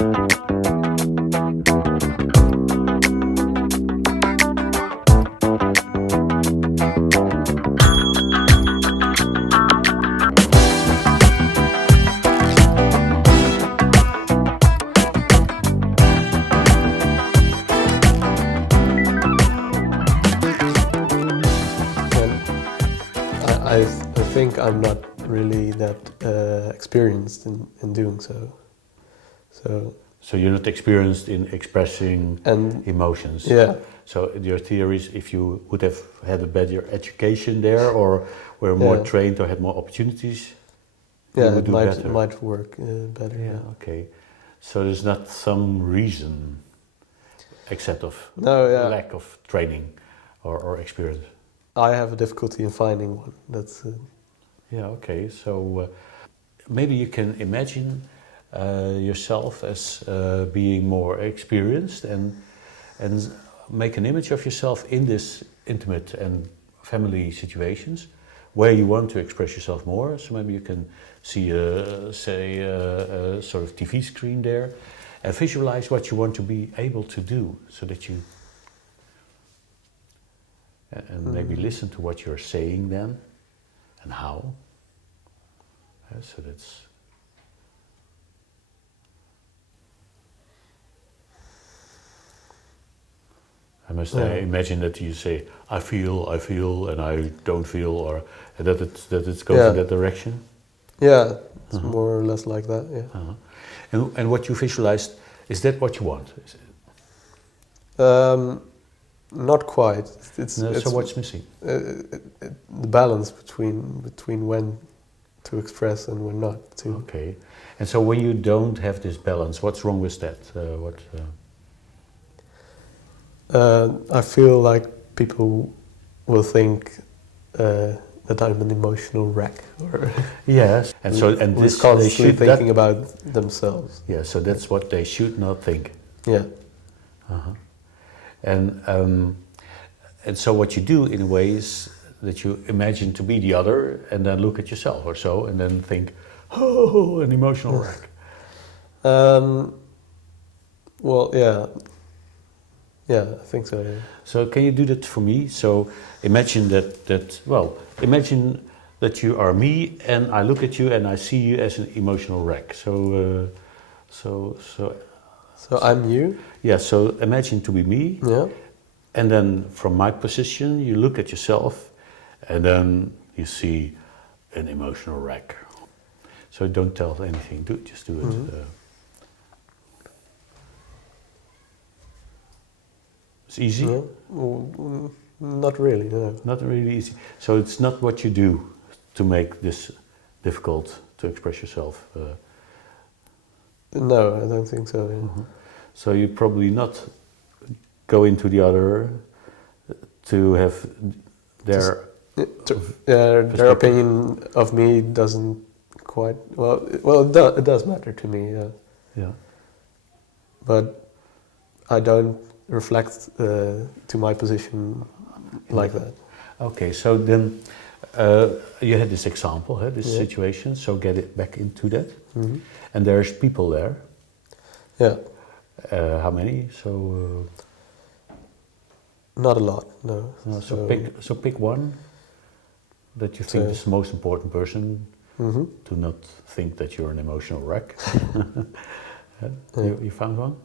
I think I'm not really that experienced in doing so. So you're not experienced in expressing And emotions. yeah, So your theory is if you would have had a better education there, or were more Yeah. trained or had more opportunities, you yeah, would it do better. might work better. Yeah, okay. So there's not some reason except of No, yeah. lack of training or experience. I have a difficulty in finding one. That's Yeah, okay. So maybe you can imagine yourself as being more experienced and make an image of yourself in this intimate and family situations where you want to express yourself more. So maybe you can see, a sort of TV screen there, and visualize what you want to be able to do, so that you and maybe listen to what you're saying then and how. So that's. I must imagine that you say, I feel, and I don't feel, or that it goes in that direction. Yeah, it's more or less like that. Yeah. And what you visualized, is that what you want? Is it? Not quite. So what's missing? The balance between when to express and when not to. Okay. And so when you don't have this balance, what's wrong with that? I feel like people will think that I'm an emotional wreck, or Yes. And so who's this they constantly should thinking about themselves. Yeah. So that's what they should not think. Yeah. And so what you do in a way is that you imagine to be the other, and then look at yourself or so, and then think, oh, an emotional wreck. Well, yeah. Yeah, I think so. Yeah. So can you do that for me? So imagine imagine that you are me, and I look at you and I see you as an emotional wreck. So I'm you. Yeah. So imagine to be me. Yeah. And then from my position, you look at yourself, and then you see an emotional wreck. So don't tell anything. Just do it. It's easy. No? Well, not really. No. Not really easy. So it's not what you do to make this difficult to express yourself. No, I don't think so. Yeah. So you probably not go into the other to have their their opinion of me doesn't quite it does matter to me. Yeah. Yeah. But I don't reflect to my position like that. Okay, so then you had this example, this situation, so get it back into that. And there's people there. Yeah. How many? So not a lot, no. So pick one that you think is the most important person to not think that you're an emotional wreck. You found one?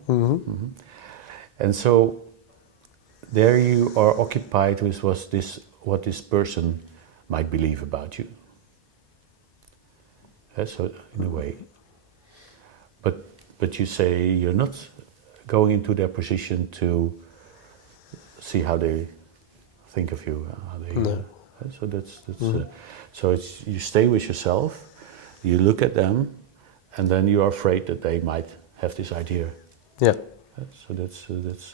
And so there you are occupied with what this person might believe about you. So in a way. But you say you're not going into their position to see how they think of you. So that's so it's you stay with yourself, you look at them, and then you are afraid that they might have this idea. Yeah. So that's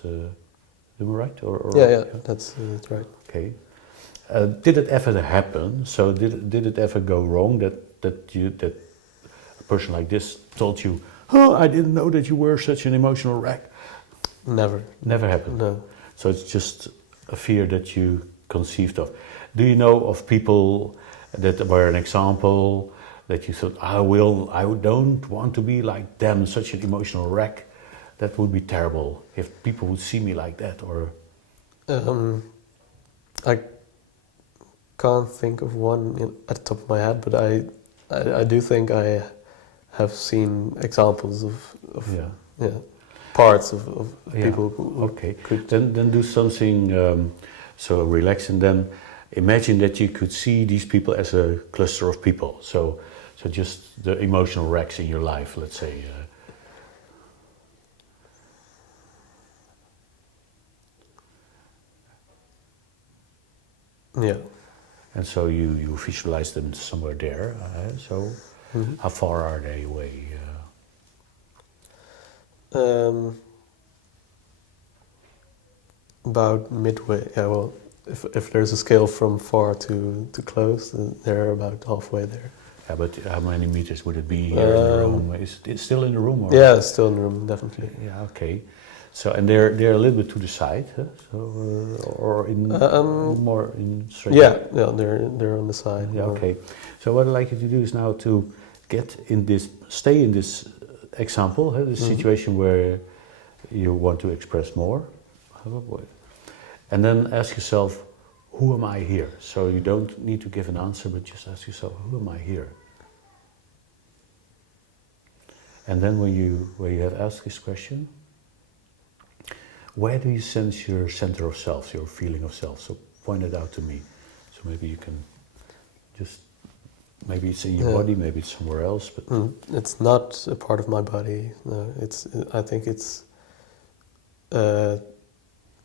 am I right? Or yeah, that's right. Okay. Did it ever happen? So did it ever go wrong that a person like this told you, "Oh, I didn't know that you were such an emotional wreck"? Never happened. No. So it's just a fear that you conceived of. Do you know of people that were an example that you thought, I don't want to be like them, such an emotional wreck. That would be terrible if people would see me like that, or... I can't think of one at the top of my head, but I do think I have seen examples of Yeah. parts of Yeah. people who Okay. could. Then do something so relax, and then imagine that you could see these people as a cluster of people. So just the emotional wrecks in your life, let's say. Yeah. And so you visualize them somewhere there. How far are they away? About midway. Yeah. Well, if there's a scale from far to close, then they're about halfway there. Yeah, but how many meters would it be here in the room? Is it still in the room? Or? Yeah, it's still in the room, definitely. Yeah, okay. So, and they're a little bit to the side, huh? So, or in more in straight. Yeah, they're on the side. Yeah, more. okay. So what I'd like you to do is now to stay in this example, huh? This situation where you want to express more, and then ask yourself, who am I here? So you don't need to give an answer, but just ask yourself, who am I here? And then when you have asked this question, where do you sense your center of self, your feeling of self? So point it out to me. So maybe you can just, maybe it's in your body, maybe it's somewhere else. But It's not a part of my body. No, I think it's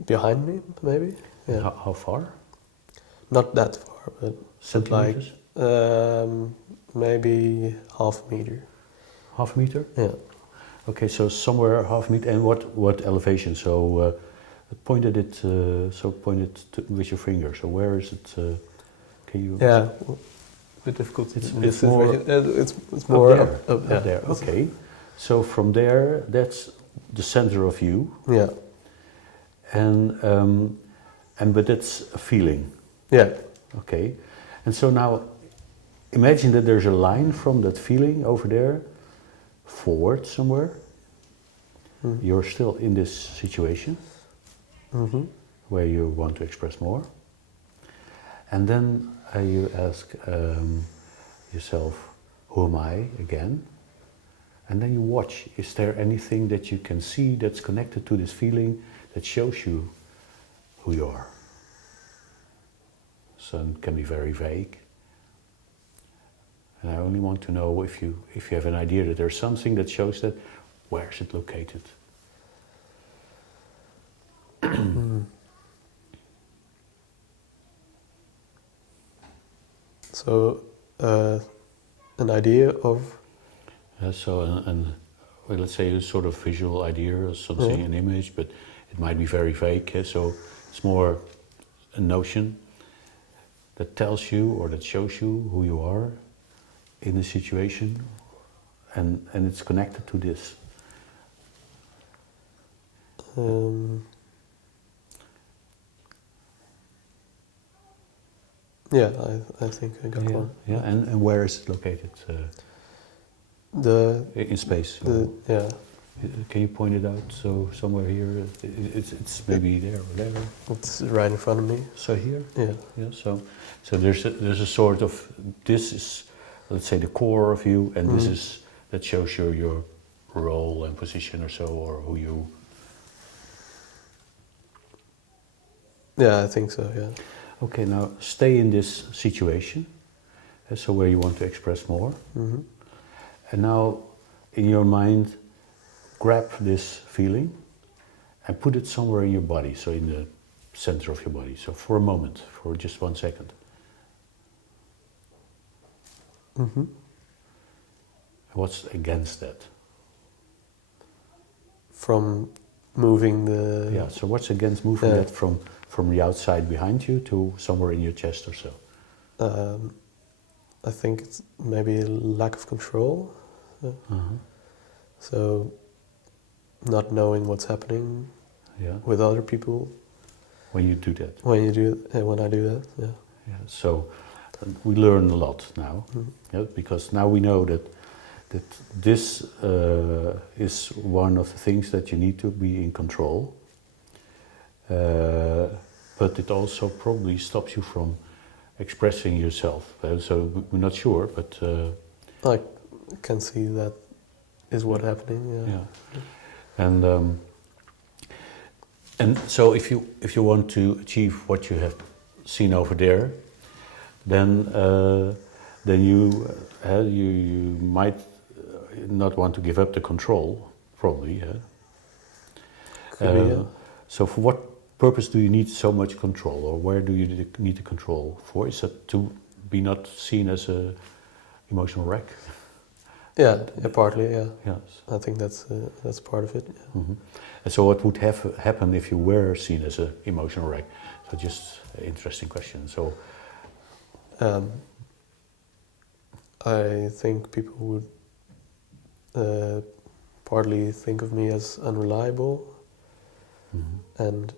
behind me, maybe. Yeah. How far? Not that far, but Centimeters? Maybe half a meter. Half meter? Yeah. Okay, so somewhere half meter. And what elevation? So point it with your finger. So where is it? Can you? Yeah. A bit difficult. It's more. It's more up there. Okay. So from there, that's the center of you. Yeah. But that's a feeling. Yeah. Okay. And so now, imagine that there's a line from that feeling over there, forward somewhere. You're still in this situation where you want to express more. And then you ask yourself, who am I again? And then you watch, is there anything that you can see that's connected to this feeling that shows you who you are? So it can be very vague. And I only want to know if you have an idea that there's something that shows that, where is it located? So, an idea of... Well, let's say a sort of visual idea or something, an image, but it might be very vague. So it's more a notion that tells you or that shows you who you are in the situation, and it's connected to this. Yeah, I think I got one. Yeah, and where is it located? In space. Yeah. Can you point it out? So somewhere here, it's maybe there or there. It's right in front of me. So here. Yeah. Yeah. So there's a sort of, this is, let's say, the core of you, and this is that shows you your role and position or so, or who you. Yeah, I think so. Yeah. Okay. Now stay in this situation. So where you want to express more. And now, in your mind, grab this feeling and put it somewhere in your body, so in the center of your body. So for a moment, for just 1 second. What's against that? From moving the... Yeah, so what's against moving that from the outside behind you to somewhere in your chest or so? I think it's maybe a lack of control. So, not knowing what's happening with other people. When you do that? When I do that, yeah. Yeah. So, And we learn a lot now, Mm. yeah, because now we know that this is one of the things that you need to be in control. But it also probably stops you from expressing yourself. So we're not sure, but I can see that is what happening. Yeah. yeah. And so if you want to achieve what you have seen over there, then you might not want to give up the control, probably. Could be. Yeah. So for what purpose do you need so much control, or where do you need the control for? Is that to be not seen as a emotional wreck? Yeah. Partly. Yeah. Yes. I think that's part of it. Yeah. Mm-hmm. And so what would have happen if you were seen as an emotional wreck? So just an interesting question. So I think people would partly think of me as unreliable, and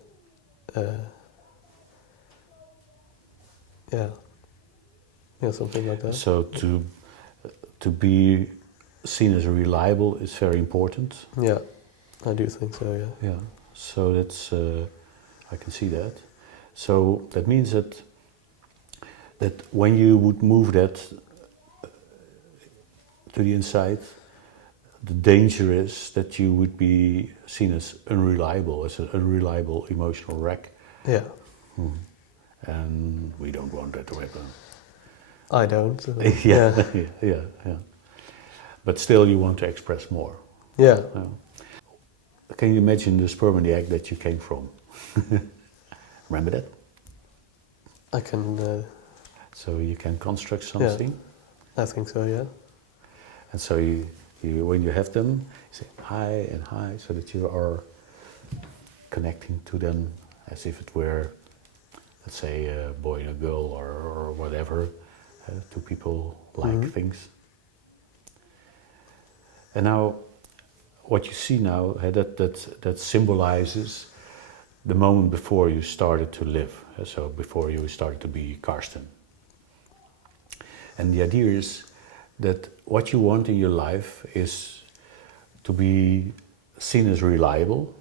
something like that. So to be seen as reliable is very important. Yeah, I do think so. Yeah. Yeah. So that's I can see that. So that means that when you would move that to the inside, the danger is that you would be seen as unreliable, as an unreliable emotional wreck. Yeah. And we don't want that to happen. I don't. So, yeah. Yeah. But still, you want to express more. Yeah. Can you imagine the sperm and the egg that you came from? Remember that? I can. So you can construct something. I think so. Yeah. And so you when you have them, you say hi and hi, so that you are connecting to them as if it were, let's say, a boy and a girl or whatever. Two people like things. And now, what you see now, that symbolizes the moment before you started to live. So before you started to be Karsten. And the idea is that what you want in your life is to be seen as reliable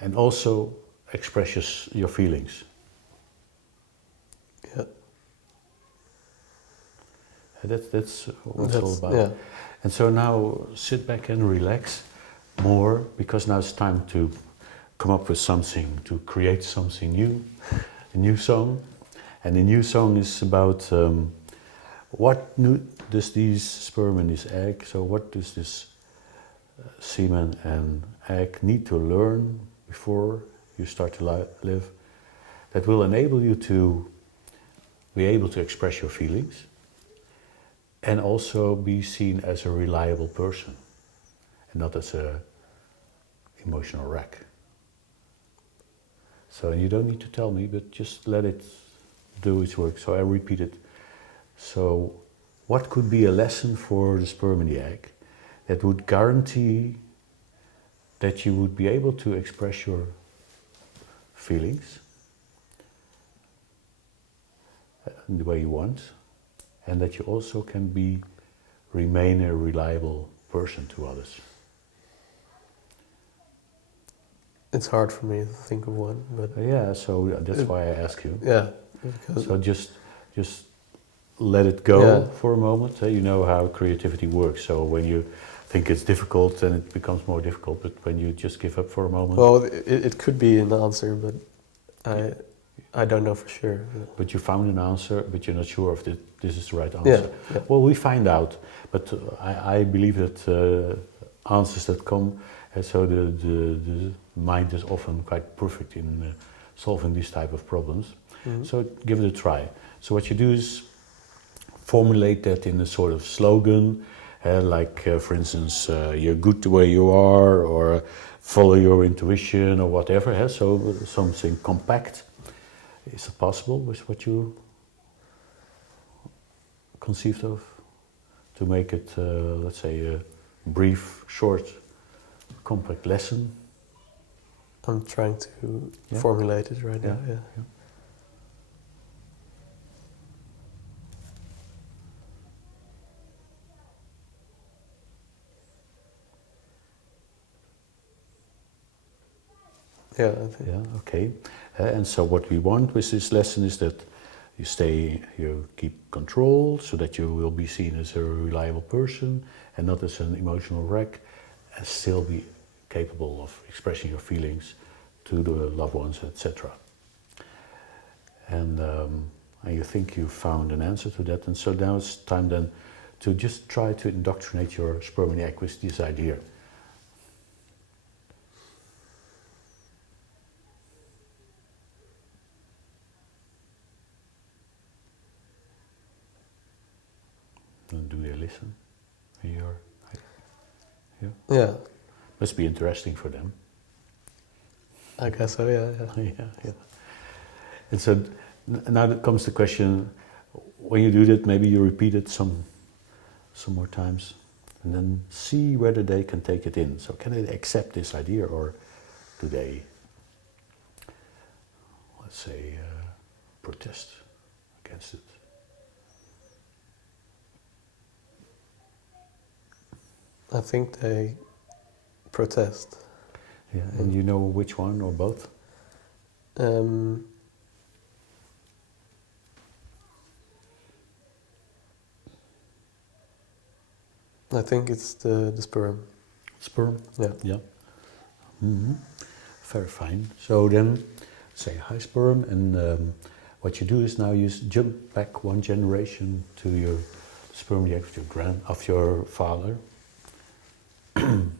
and also express your feelings. Yeah. That's what it's all about. Yeah. And so now sit back and relax more, because now it's time to come up with something, to create something new, a new song. And the new song is about what does these sperm and this egg, so what does this semen and egg need to learn before you start to live, that will enable you to be able to express your feelings and also be seen as a reliable person and not as a emotional wreck. So you don't need to tell me, but just let it do its work. So I repeat it. So what could be a lesson for the sperm and the egg that would guarantee that you would be able to express your feelings in the way you want, and that you also can remain a reliable person to others? It's hard for me to think of one, but Yeah, so that's why I ask you. yeah. So just let it go for a moment. You know how creativity works. So when you think it's difficult, then it becomes more difficult. But when you just give up for a moment. Well, it could be an answer, but I don't know for sure. But you found an answer, but you're not sure if this is the right answer. Yeah. Well, we find out. But I believe that answers that come, so the mind is often quite perfect in solving these type of problems. So give it a try. So what you do is formulate that in a sort of slogan, like for instance, you're good the way you are, or follow your intuition, or whatever. So something compact. Is it possible with what you conceived of? To make it, let's say, a brief, short, compact lesson? I'm trying to formulate it right now. Yeah. Yeah, I think. Yeah, okay. And so what we want with this lesson is that you keep control so that you will be seen as a reliable person and not as an emotional wreck, and still be capable of expressing your feelings to the loved ones, etc. And you think you found an answer to that, and so now it's time then to just try to indoctrinate your sperm and egg with this idea. And do they listen? You're, yeah. Yeah, Must be interesting for them. I guess so. Yeah, yeah. Yeah, yeah. And so now comes the question: when you do that, maybe you repeat it some more times, and then see whether they can take it in. So can they accept this idea, or do they, let's say, protest against it? I think they protest. Yeah, and you know which one or both? Um, I think it's the sperm. Sperm? Yeah. Yeah. Mm-hmm. Very fine. So then, say hi sperm, and what you do is now you jump back one generation to your sperm of your father, and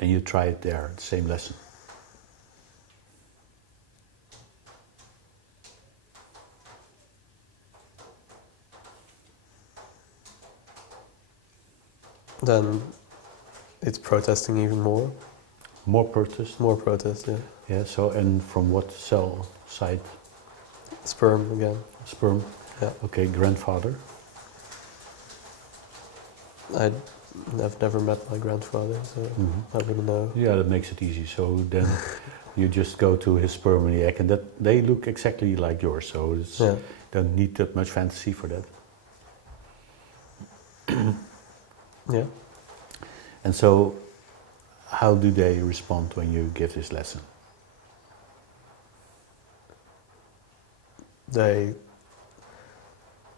you try it there, the same lesson. Then it's protesting even more. More protest. More protest, yeah. Yeah. So and from what cell side? Sperm again. Sperm. Yeah. Okay. Grandfather. I've never met my grandfather, so I wouldn't know. Yeah, that makes it easy. So then you just go to his sperm and the egg, and that they look exactly like yours. So it's don't need that much fantasy for that. Yeah. And so, how do they respond when you give this lesson? They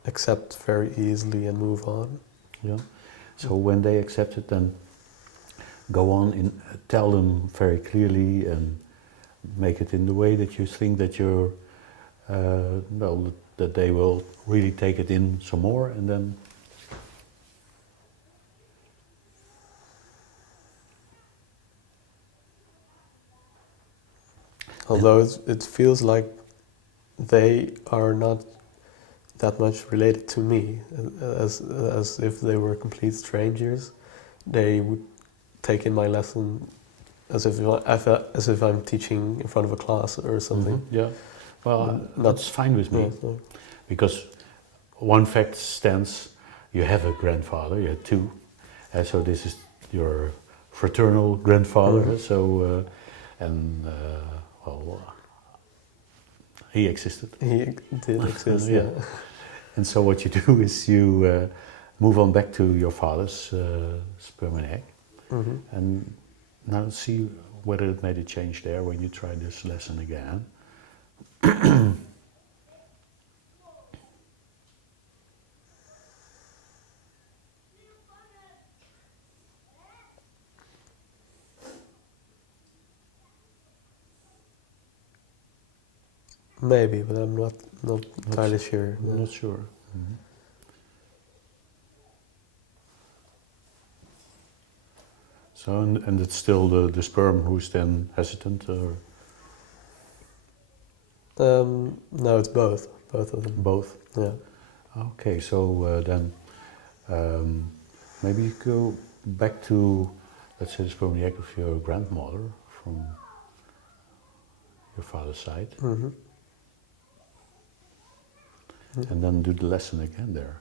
accept very easily and move on. Yeah. So when they accept it, then go on and tell them very clearly and make it in the way that you think that you're, that they will really take it in some more, and then. Although it feels like they are not that much related to me, as if they were complete strangers. They would take in my lesson as if I'm teaching in front of a class or something. Yeah, well, that's fine with me, Yeah, so. because one fact stands: you have a grandfather, you had two, so this is your fraternal grandfather. So, he existed. He did exist, yeah. And so what you do is you move on back to your father's sperm and egg, and now see whether it made a change there when you try this lesson again. Maybe, but I'm not entirely sure. I'm not sure. So, and it's still the sperm who's then hesitant, or? No, it's both of them. Both? Yeah. Okay, so then maybe you go back to, let's say, the sperm and egg of your grandmother from your father's side, and then do the lesson again there.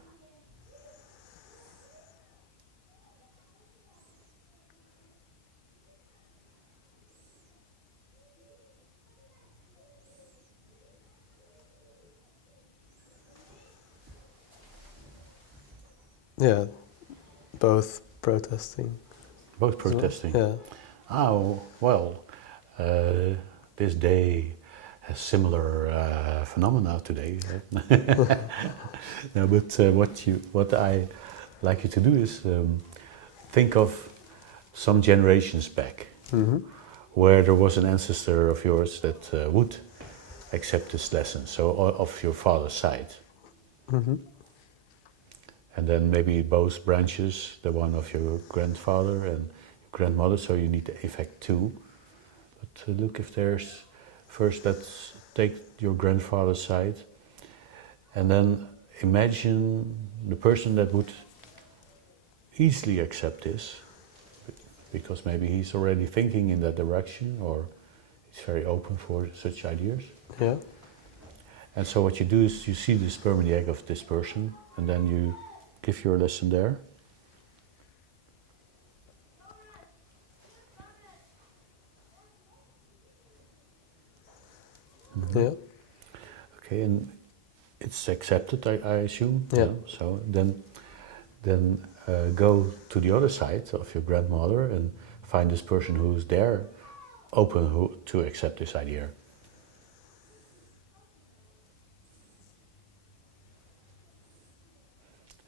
Yeah, both protesting. Both protesting. Yeah. oh, well, this day has similar phenomena today. No, but what I like you to do is think of some generations back, where there was an ancestor of yours that would accept this lesson, so of your father's side. And then maybe both branches, the one of your grandfather and grandmother, so you need the effect too. But look if there's, first let's take your grandfather's side, and then imagine the person that would easily accept this, because maybe he's already thinking in that direction, or he's very open for such ideas. Yeah. And so what you do is you see the sperm and the egg of this person, and then you give your lesson there. Yeah. Okay, and it's accepted, I assume. Yeah. So then go to the other side of your grandmother and find this person who's there, open to accept this idea.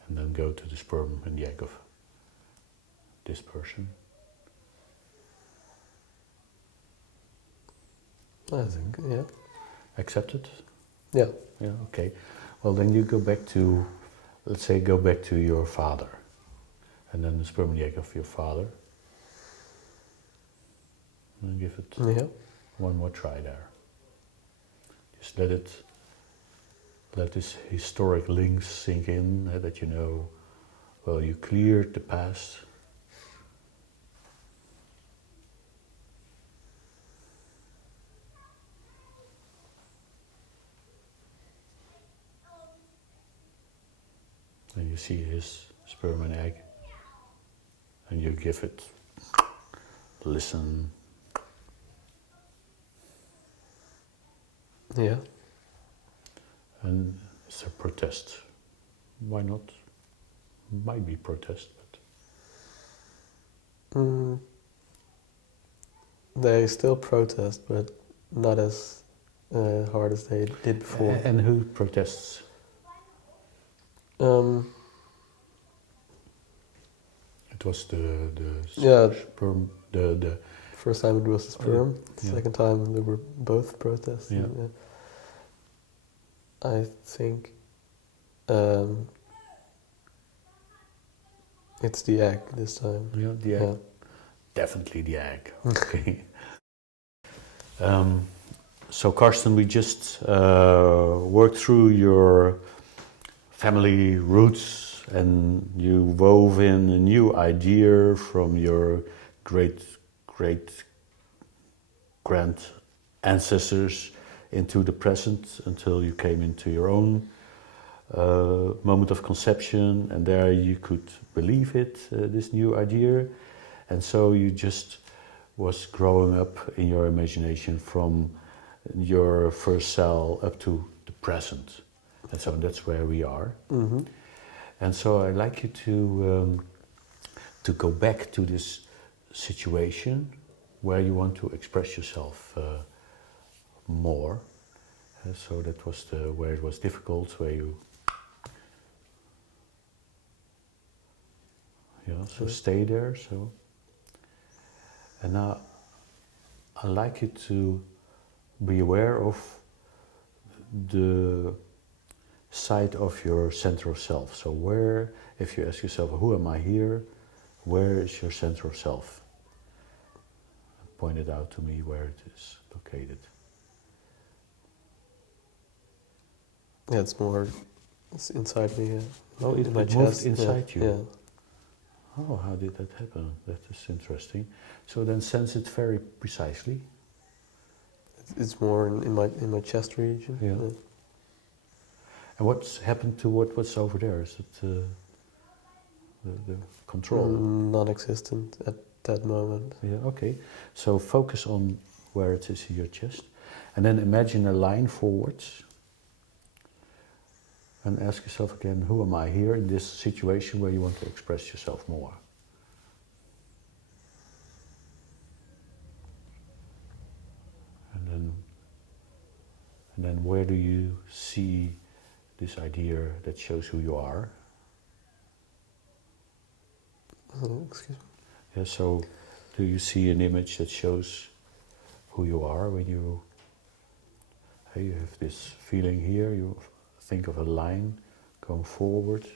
And then go to the sperm and the egg of this person. I think, yeah. Accepted? Yeah. Yeah, okay. Well, then you go back to, let's say, go back to your father. And then the sperm and the egg of your father. And give it Yeah. one more try there. Just let this historic links sink in, that you know, well, you cleared the past. And you see his sperm and egg. And you give it, listen. Yeah. And it's a protest. Why not? Might be protest, but... They still protest, but not as hard as they did before. And who protests? It was the Yeah. sperm, the First time it was the sperm. yeah. Second time they were both protesting. Yeah. I think it's the egg this time. Yeah, the egg. Yeah. Definitely the egg. Okay. So Karsten, we just worked through your family roots, and you wove in a new idea from your great grand ancestors into the present until you came into your own moment of conception, and there you could believe it, this new idea. And so you just was growing up in your imagination from your first cell up to the present. And so that's where we are. Mm-hmm. And so I'd like you to go back to this situation where you want to express yourself more. So that was where it was difficult, where you... Yeah, so stay there. So, and now I'd like you to be aware of the side of your center of self. So where, if you ask yourself, who am I here? Where is your center of self? Point it out to me where it is located. Yeah, it's inside me. Oh, in my it chest. moved inside you? Yeah. Oh, how did that happen? That is interesting. So then sense it very precisely. It's more in my chest region. Yeah. And what's happened to what's over there? Is it the control? Non-existent at that moment. Yeah, okay. So focus on where it is in your chest. And then imagine a line forwards. And ask yourself again, who am I here in this situation where you want to express yourself more? And where do you see this idea that shows who you are? Excuse me. Yeah, so do you see an image that shows who you are when you have this feeling here, you think of a line going forward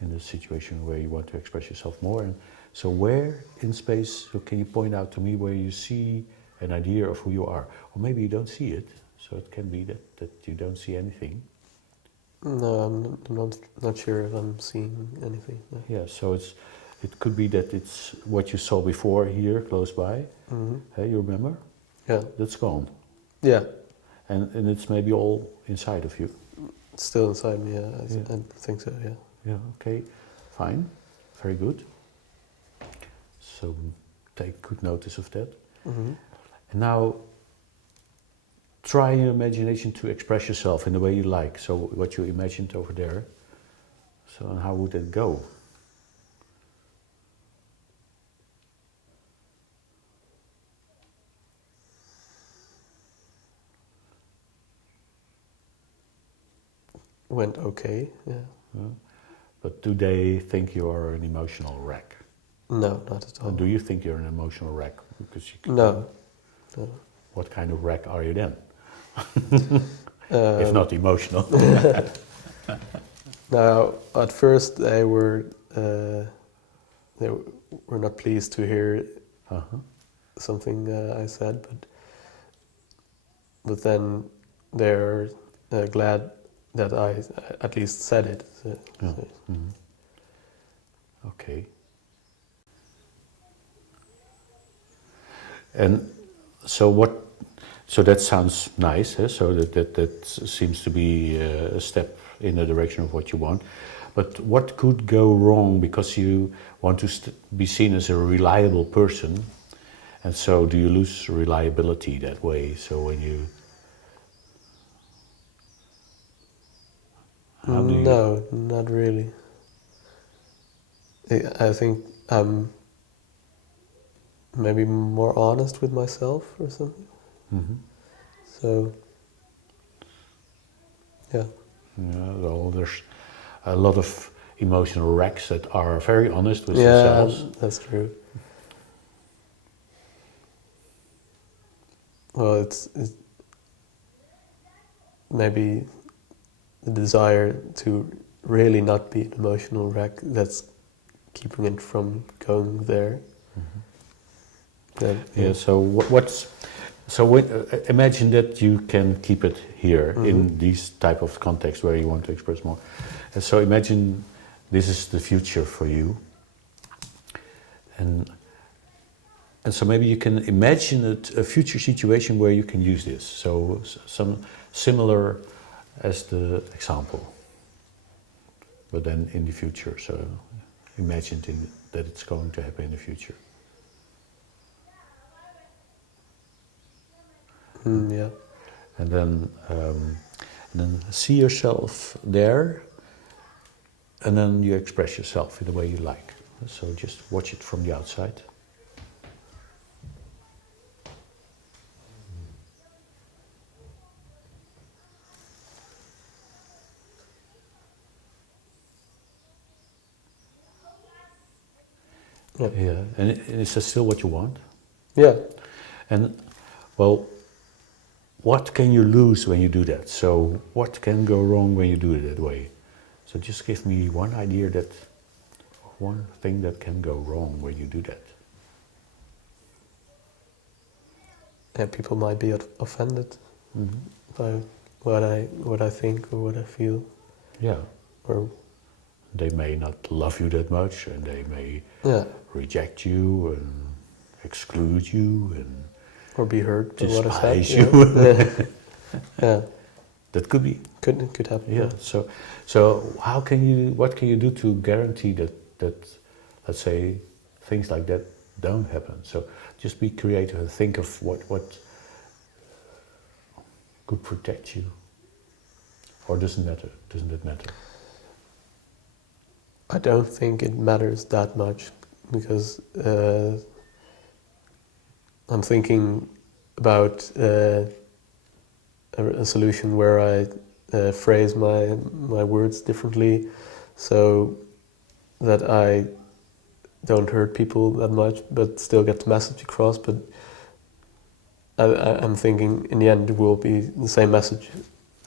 in the situation where you want to express yourself more. And so where in space, so can you point out to me where you see an idea of who you are? Or maybe you don't see it, so it can be that you don't see anything. No, I'm not sure if I'm seeing anything. No. Yeah, so it could be that it's what you saw before here, close by. Mm-hmm. Hey, you remember? Yeah. That's gone. Yeah. And it's maybe all inside of you. It's still inside me. Yeah. I think so. Yeah. Yeah, okay, fine, very good. So take good notice of that. Mm-hmm. And now try in your imagination to express yourself in the way you like. So what you imagined over there. So and how would it go? Went okay. Yeah. Yeah. But do they think you are an emotional wreck? No, not at all. And do you think you're an emotional wreck? Because you can, No. No. What kind of wreck are you then? Um, If not emotional. Now, at first they were not pleased to hear Uh-huh. something I said, but then they're glad that I at least said it. Yeah. Mhm. Okay. And so what? So that sounds nice. Eh? So that seems to be a step in the direction of what you want. But what could go wrong because you want to be seen as a reliable person, and so do you lose reliability that way? So when you how do you? No, not really. I think I'm maybe more honest with myself or something. Mhm. So, yeah. Yeah, well, there's a lot of emotional wrecks that are very honest with Yeah, themselves. that's true. Well, it's maybe the desire to really not be an emotional wreck that's keeping it from going there. That, Yeah. So what's so imagine that you can keep it here in these type of contexts where you want to express more. And so imagine this is the future for you, and so maybe you can imagine a future situation where you can use this. So some similar as the example, but then in the future. So imagine that it's going to happen in the future. yeah. And then see yourself there, and then you express yourself in the way you like. So just watch it from the outside. Yeah. Yeah, and is that still what you want? Yeah. And well, what can you lose when you do that? So what can go wrong when you do it that way? So just give me one idea one thing that can go wrong when you do that. Yeah, people might be offended by what I think or what I feel, Yeah, or they may not love you that much, and they may yeah, reject you and exclude you and or be hurt by what I said. despise Yeah. you. Yeah, That could be. could happen. Yeah. So what can you do to guarantee that let's say things like that don't happen? So just be creative and think of what could protect you. Or doesn't matter? Doesn't it matter? I don't think it matters that much because I'm thinking about a solution where I phrase my words differently, so that I don't hurt people that much, but still get the message across. But I'm thinking in the end it will be the same message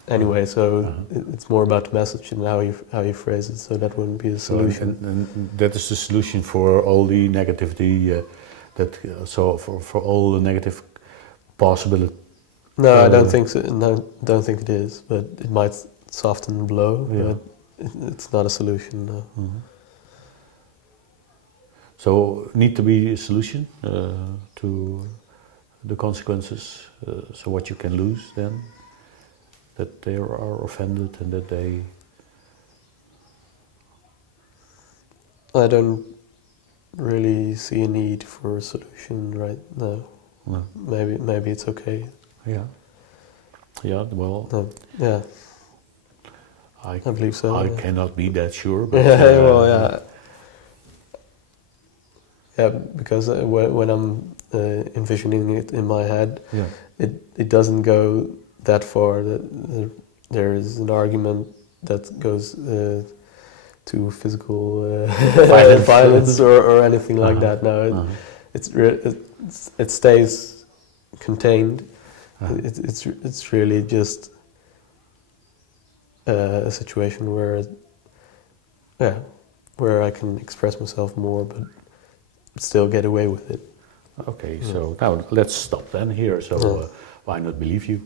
anyway. So it's more about the message and how you phrase it. So that wouldn't be a solution. And that is the solution for all the negativity. So for all the negative possibility. No, I don't think so. No, don't think it is. But it might soften the blow. Yeah. But it's not a solution. No. Mm-hmm. So need to be a solution to the consequences. So what you can lose then, that they are offended and that they. I don't really see a need for a solution right now. No. Maybe it's okay. Yeah. Yeah. Well. No. Yeah. I believe so. I yeah. cannot be that sure. But, Well, yeah. Yeah, because when I'm envisioning it in my head, yeah. it doesn't go that far. There is an argument that goes to physical violence or anything like that. No, it stays contained. It's really just a situation where I can express myself more, but still get away with it. Okay, so now let's stop then here. So why not believe you?